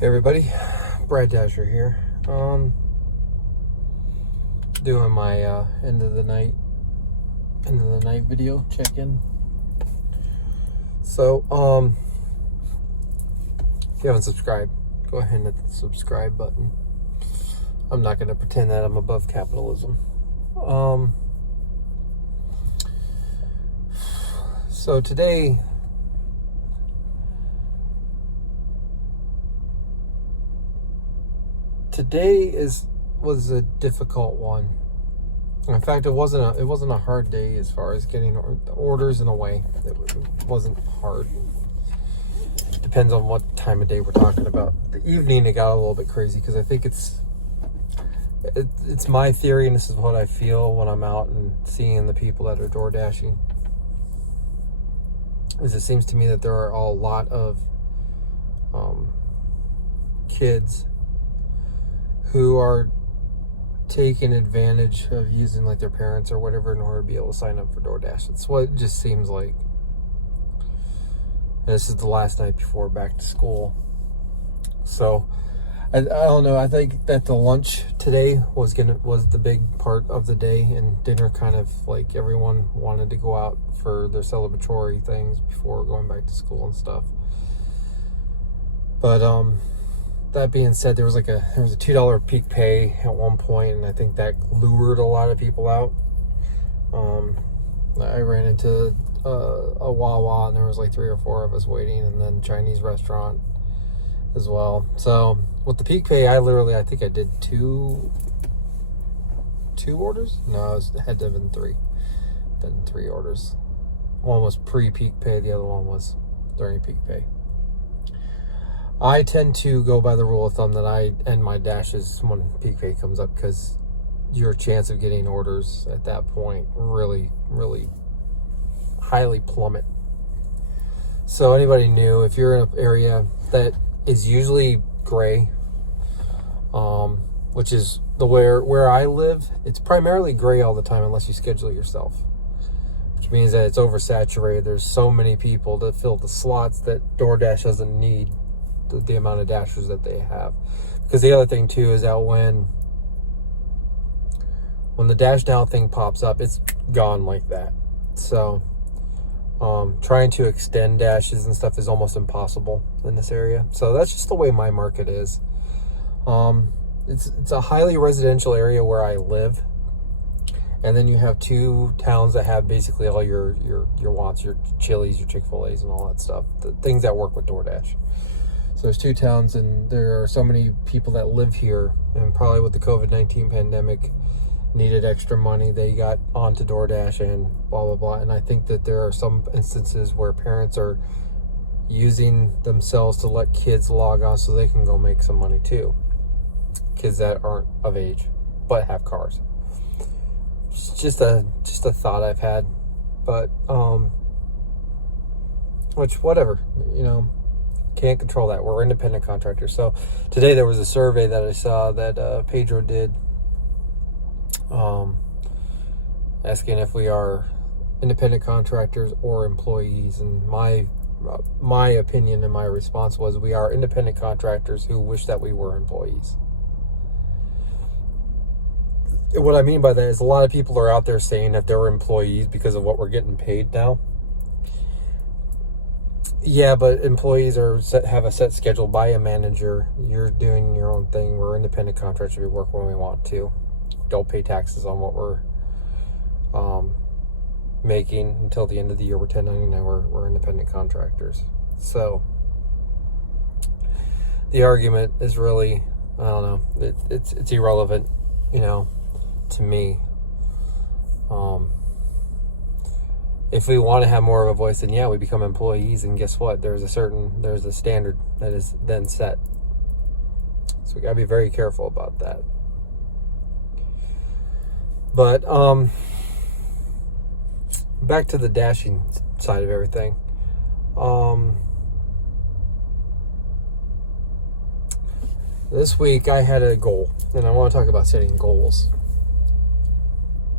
Hey everybody, Brad Dasher here. Doing my end of the night video check-in. So, if you haven't subscribed, go ahead and hit the subscribe button. I'm not going to pretend that I'm above capitalism. So today was a difficult one. In fact, it wasn't a hard day as far as getting orders in a way. It wasn't hard. Depends on what time of day we're talking about. The evening, it got a little bit crazy because I think it's my theory, and this is what I feel when I'm out and seeing the people that are door dashing. Is it seems to me that there are a lot of kids who are taking advantage of using like their parents or whatever in order to be able to sign up for DoorDash. It's what it just seems like. And this is the last night before back to school. So I don't know. I think that the lunch today was the big part of the day, and dinner kind of like everyone wanted to go out for their celebratory things before going back to school and stuff. But that being said, there was a $2 peak pay at one point, and I think that lured a lot of people out. I ran into a Wawa, and there was like 3 or 4 of us waiting, and then Chinese restaurant as well. So with the peak pay, I think I did two orders. No, it had to have been 3. Been 3 orders. One was pre-peak pay, the other one was during peak pay. I tend to go by the rule of thumb that I end my dashes when peak pay comes up, because your chance of getting orders at that point really, really highly plummet. So anybody new, if you're in an area that is usually gray, which is where I live, it's primarily gray all the time unless you schedule it yourself, which means that it's oversaturated. There's so many people to fill the slots that DoorDash doesn't need the amount of dashers that they have. Because the other thing too is that when the dash now thing pops up, it's gone like that. So trying to extend dashes and stuff is almost impossible in this area. So that's just the way my market is. It's a highly residential area where I live, and then you have 2 towns that have basically all your wants, your Chili's, your Chick-fil-A's, and all that stuff, the things that work with DoorDash. So there's 2 towns, and there are so many people that live here, and probably with the COVID-19 pandemic needed extra money, they got onto DoorDash and blah, blah, blah. And I think that there are some instances where parents are using themselves to let kids log on so they can go make some money too. Kids that aren't of age, but have cars. It's just a thought I've had, but, which, whatever, can't control that. We're independent contractors. So today there was a survey that I saw that Pedro did, asking if we are independent contractors or employees, and my opinion and my response was we are independent contractors who wish that we were employees. What I mean by that is a lot of people are out there saying that they're employees because of what we're getting paid now. Yeah, but employees have a set schedule by a manager. You're doing your own thing. We're independent contractors. We work when we want to. Don't pay taxes on what we're making until the end of the year. We're 1099. We're independent contractors. So the argument is really, I don't know. It's irrelevant, to me. If we want to have more of a voice, then yeah, we become employees, and guess what? There's a standard that is then set. So we gotta be very careful about that. But back to the dashing side of everything. This week I had a goal, and I want to talk about setting goals.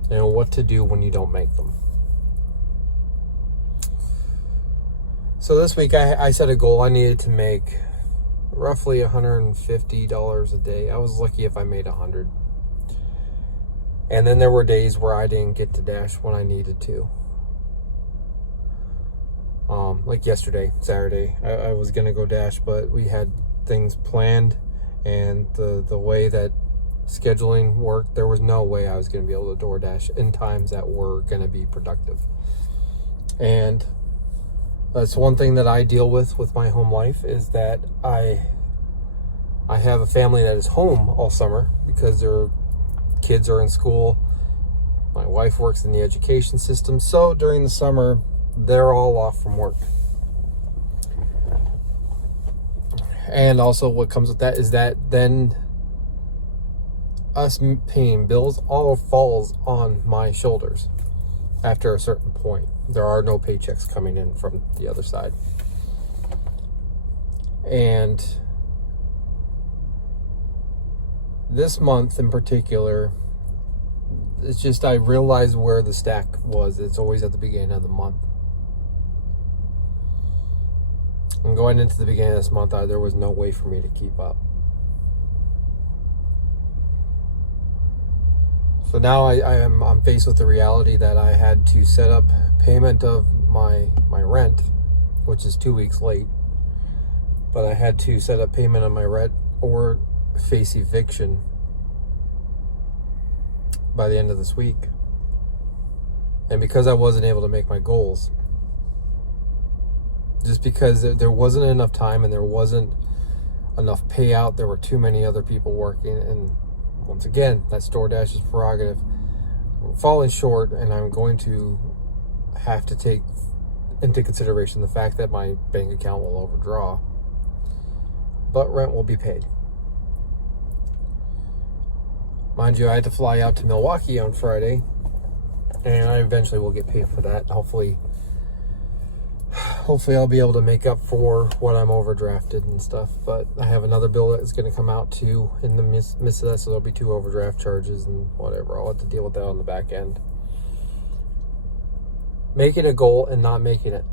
What to do when you don't make them. So this week I set a goal. I needed to make roughly $150 a day. I was lucky if I made 100. And then there were days where I didn't get to Dash when I needed to. Like yesterday, Saturday, I was gonna go Dash, but we had things planned, and the way that scheduling worked, there was no way I was gonna be able to DoorDash in times that were gonna be productive. And that's one thing that I deal with my home life, is that I have a family that is home all summer because their kids are in school. My wife works in the education system, so during the summer they're all off from work. And also what comes with that is that then us paying bills all falls on my shoulders after a certain point. There are no paychecks coming in from the other side. And this month in particular, it's just I realized where the stack was. It's always at the beginning of the month. And going into the beginning of this month, there was no way for me to keep up. So now I'm faced with the reality that I had to set up payment of my rent, which is 2 weeks late. But I had to set up payment of my rent or face eviction by the end of this week. And because I wasn't able to make my goals, just because there wasn't enough time and there wasn't enough payout, there were too many other people working, and once again, that's DoorDash's prerogative. I'm falling short, and I'm going to have to take into consideration the fact that my bank account will overdraw, but rent will be paid. Mind you, I had to fly out to Milwaukee on Friday, and I eventually will get paid for that. Hopefully I'll be able to make up for what I'm overdrafted and stuff. But I have another bill that's going to come out too in the midst of that, so there'll be 2 overdraft charges and whatever. I'll have to deal with that on the back end. Making a goal and not making it.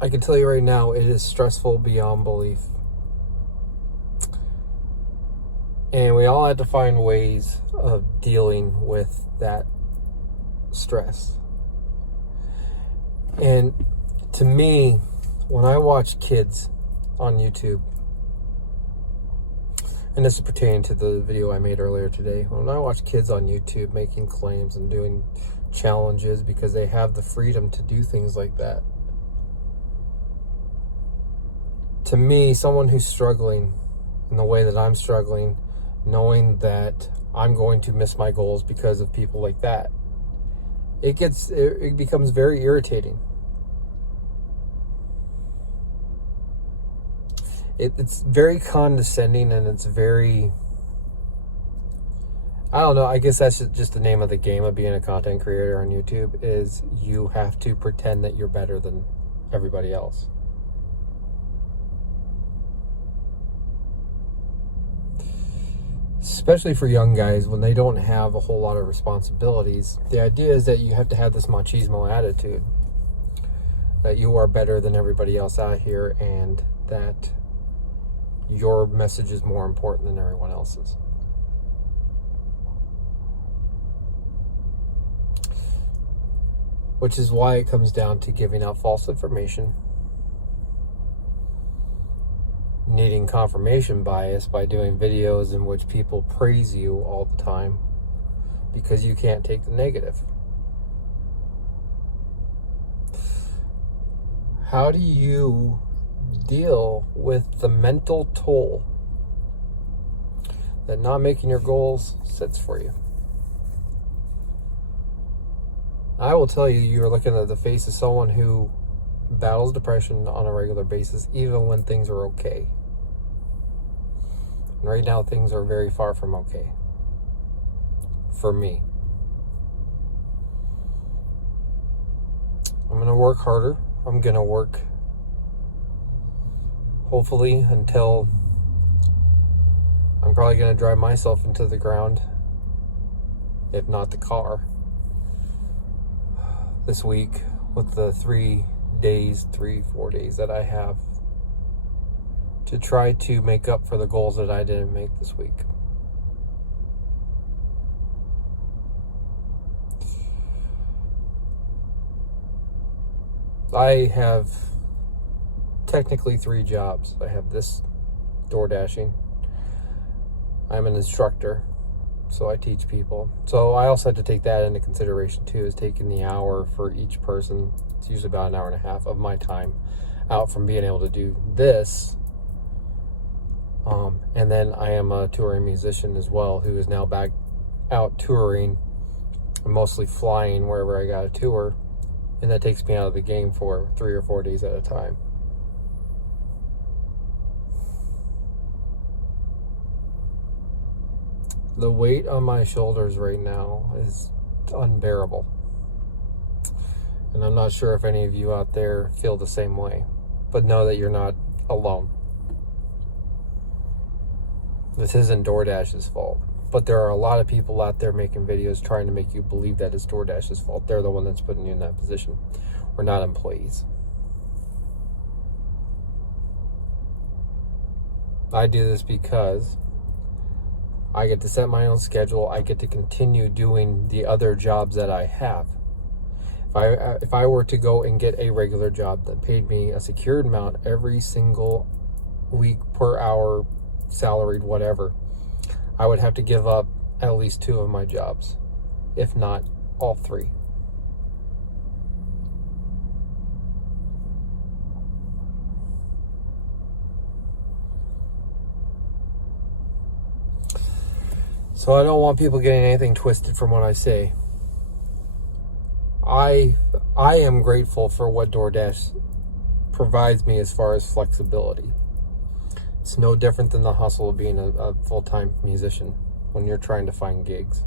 I can tell you right now, it is stressful beyond belief. And we all had to find ways of dealing with that stress. And to me, when I watch kids on YouTube, and this is pertaining to the video I made earlier today, when I watch kids on YouTube making claims and doing challenges because they have the freedom to do things like that, to me, someone who's struggling in the way that I'm struggling, knowing that I'm going to miss my goals because of people like that, it becomes very irritating. It's very condescending, and it's very, I don't know, I guess that's just the name of the game of being a content creator on YouTube, is you have to pretend that you're better than everybody else. Especially for young guys when they don't have a whole lot of responsibilities. The idea is that you have to have this machismo attitude, that you are better than everybody else out here, and that your message is more important than everyone else's. Which is why it comes down to giving out false information, needing confirmation bias by doing videos in which people praise you all the time because you can't take the negative. How do you deal with the mental toll that not making your goals sets for you? I will tell you, you're looking at the face of someone who battles depression on a regular basis, even when things are okay. And right now, things are very far from okay. For me. I'm going to work harder. I'm going to work, hopefully, until I'm probably going to drive myself into the ground, if not the car, this week with the 4 days that I have to try to make up for the goals that I didn't make this week. I have technically 3 jobs. I have this DoorDashing. I'm an instructor, so I teach people. So I also have to take that into consideration too, is taking the hour for each person. It's usually about an hour and a half of my time out from being able to do this. And then I am a touring musician as well, who is now back out touring, mostly flying wherever I got a tour. And that takes me out of the game for 3 or 4 days at a time. The weight on my shoulders right now is unbearable. And I'm not sure if any of you out there feel the same way. But know that you're not alone. This isn't DoorDash's fault. But there are a lot of people out there making videos trying to make you believe that it's DoorDash's fault. They're the one that's putting you in that position. We're not employees. I do this because I get to set my own schedule. I get to continue doing the other jobs that I have. If I were to go and get a regular job that paid me a secured amount every single week, per hour, salaried, whatever, I would have to give up at least 2 of my jobs, if not all 3. So I don't want people getting anything twisted from what I say. I am grateful for what DoorDash provides me as far as flexibility. It's no different than the hustle of being a full-time musician when you're trying to find gigs.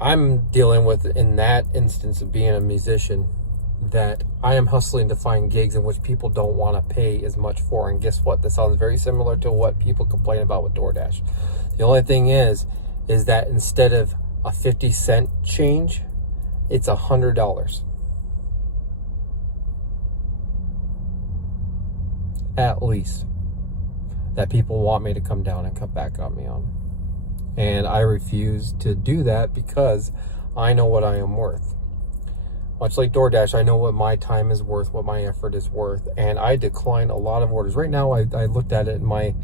I'm dealing with, in that instance of being a musician, that I am hustling to find gigs in which people don't want to pay as much for. And guess what? This sounds very similar to what people complain about with DoorDash. The only thing is that instead of a 50-cent change, it's $100. At least. That people want me to come down and cut back on me on. And I refuse to do that because I know what I am worth. Much like DoorDash, I know what my time is worth, what my effort is worth, and I decline a lot of orders. Right now, I looked at it, and my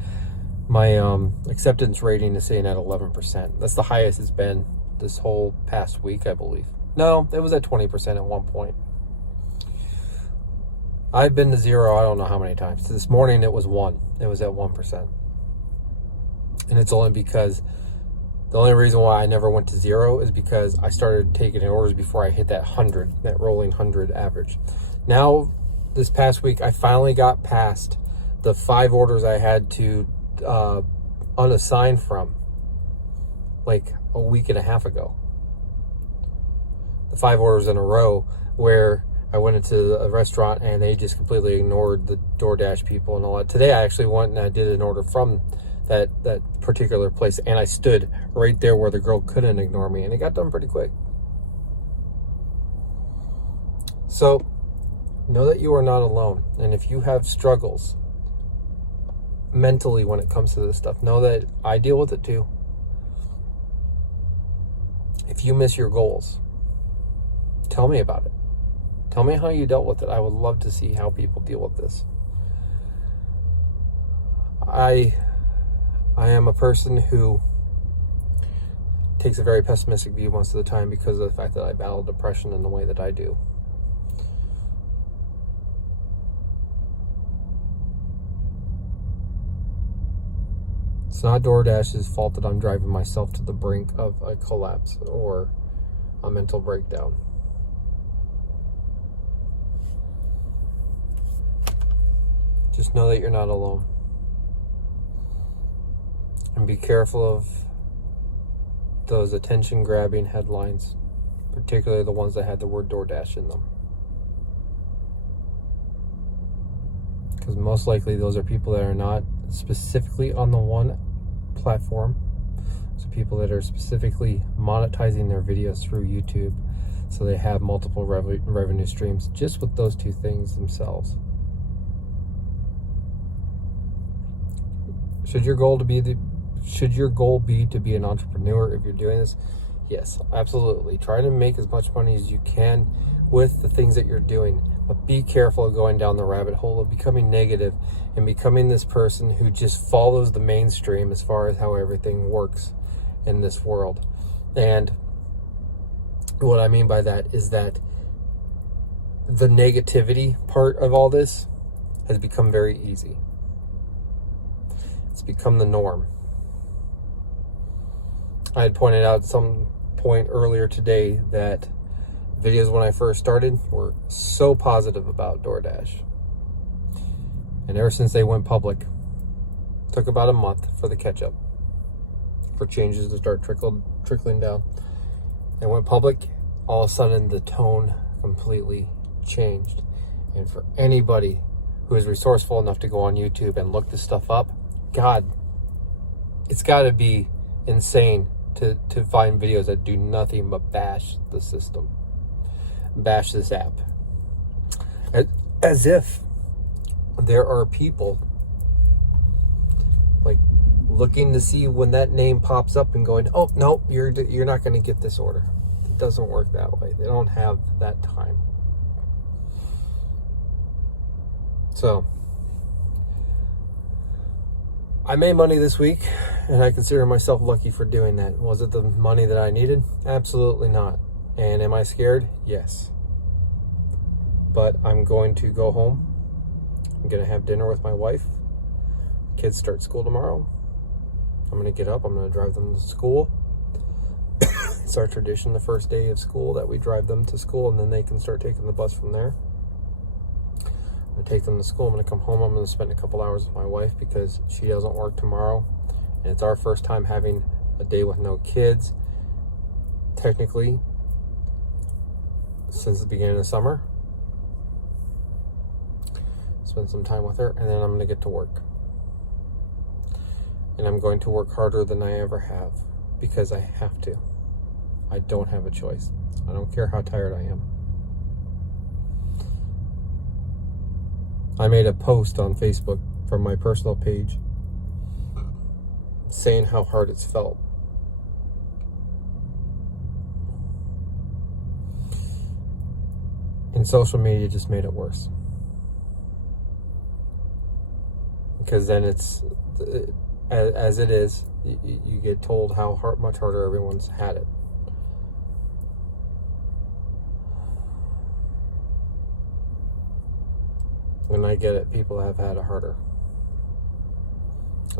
acceptance rating is saying at 11%. That's the highest it's been this whole past week, I believe. No, it was at 20% at one point. I've been to 0, I don't know how many times. This morning it was 1. It was at 1%. And it's only because the only reason why I never went to 0 is because I started taking orders before I hit that 100, that rolling 100 average. Now, this past week, I finally got past the 5 orders I had to unassign from like a week and a half ago. The 5 orders in a row where I went into a restaurant and they just completely ignored the DoorDash people and all that. Today I actually went and I did an order from that particular place, and I stood right there where the girl couldn't ignore me, and it got done pretty quick. So know that you are not alone, and if you have struggles mentally when it comes to this stuff, know that I deal with it too. If you miss your goals, tell me about it. Tell me how you dealt with it. I would love to see how people deal with this. I am a person who takes a very pessimistic view most of the time because of the fact that I battle depression in the way that I do. It's not DoorDash's fault that I'm driving myself to the brink of a collapse or a mental breakdown. Just know that you're not alone. And be careful of those attention-grabbing headlines, particularly the ones that had the word DoorDash in them. Because most likely those are people that are not specifically on the one platform. So people that are specifically monetizing their videos through YouTube, so they have multiple revenue streams just with those 2 things themselves. Should your goal be to be an entrepreneur if you're doing this? Yes, absolutely. Try to make as much money as you can with the things that you're doing, but be careful of going down the rabbit hole of becoming negative and becoming this person who just follows the mainstream as far as how everything works in this world. And what I mean by that is that the negativity part of all this has become very easy. It's become the norm. I had pointed out at some point earlier today that videos when I first started were so positive about DoorDash. And ever since they went public, it took about a month for the catch up, for changes to start trickling down. They went public, all of a sudden the tone completely changed. And for anybody who is resourceful enough to go on YouTube and look this stuff up, God, it's got to be insane to find videos that do nothing but bash the system, bash this app, as if there are people like looking to see when that name pops up and going, oh no, you're not going to get this order. It doesn't work that way. They don't have that time. So I made money this week, and I consider myself lucky for doing that. Was it the money that I needed? Absolutely not. And am I scared? Yes. But I'm going to go home. I'm going to have dinner with my wife. Kids start school tomorrow. I'm going to get up. I'm going to drive them to school. It's our tradition the first day of school that we drive them to school, and then they can start taking the bus from there. I take them to school. I'm going to come home. I'm going to spend a couple hours with my wife because she doesn't work tomorrow. And it's our first time having a day with no kids, technically, since the beginning of summer. Spend some time with her, and then I'm going to get to work. And I'm going to work harder than I ever have because I have to. I don't have a choice. I don't care how tired I am. I made a post on Facebook from my personal page saying how hard it's felt. And social media just made it worse. Because then it's, as it is, you get told how much harder everyone's had it. And I get it, people have had it harder.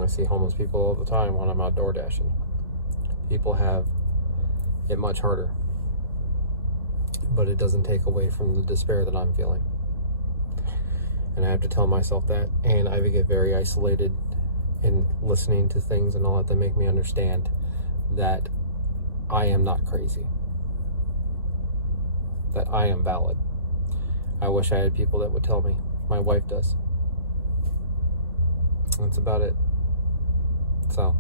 I see homeless people all the time when I'm out door dashing. People have it much harder. But it doesn't take away from the despair that I'm feeling. And I have to tell myself that. And I get very isolated in listening to things and all that make me understand that I am not crazy. That I am valid. I wish I had people that would tell me. My wife does. That's about it. So,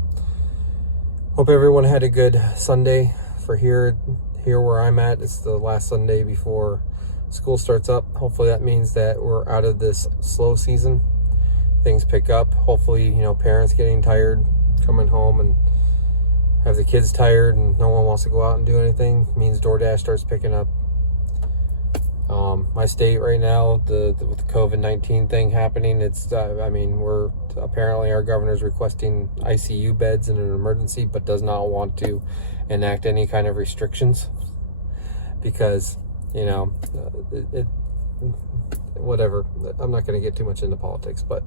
hope everyone had a good Sunday. For here where I'm at, it's the last Sunday before school starts up. Hopefully that means that we're out of this slow season. Things pick up. Hopefully, parents getting tired coming home and have the kids tired and no one wants to go out and do anything means DoorDash starts picking up. My state right now, with the COVID-19 thing happening, we're apparently our governor's requesting ICU beds in an emergency, but does not want to enact any kind of restrictions because, whatever. I'm not going to get too much into politics, but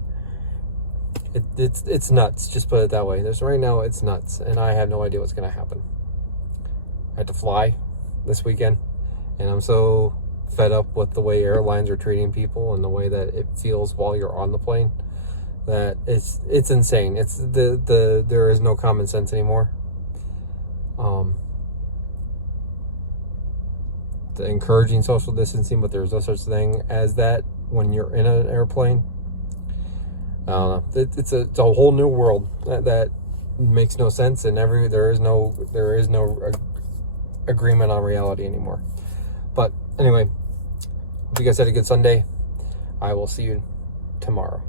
it's nuts. Just put it that way. Right now, it's nuts, and I have no idea what's going to happen. I had to fly this weekend, and I'm so fed up with the way airlines are treating people and the way that it feels while you're on the plane that it's insane. It's there is no common sense anymore. The encouraging social distancing, but there's no such thing as that when you're in an airplane. It's a whole new world that makes no sense, and there is no agreement on reality anymore. But anyway, hope you guys had a good Sunday. I will see you tomorrow.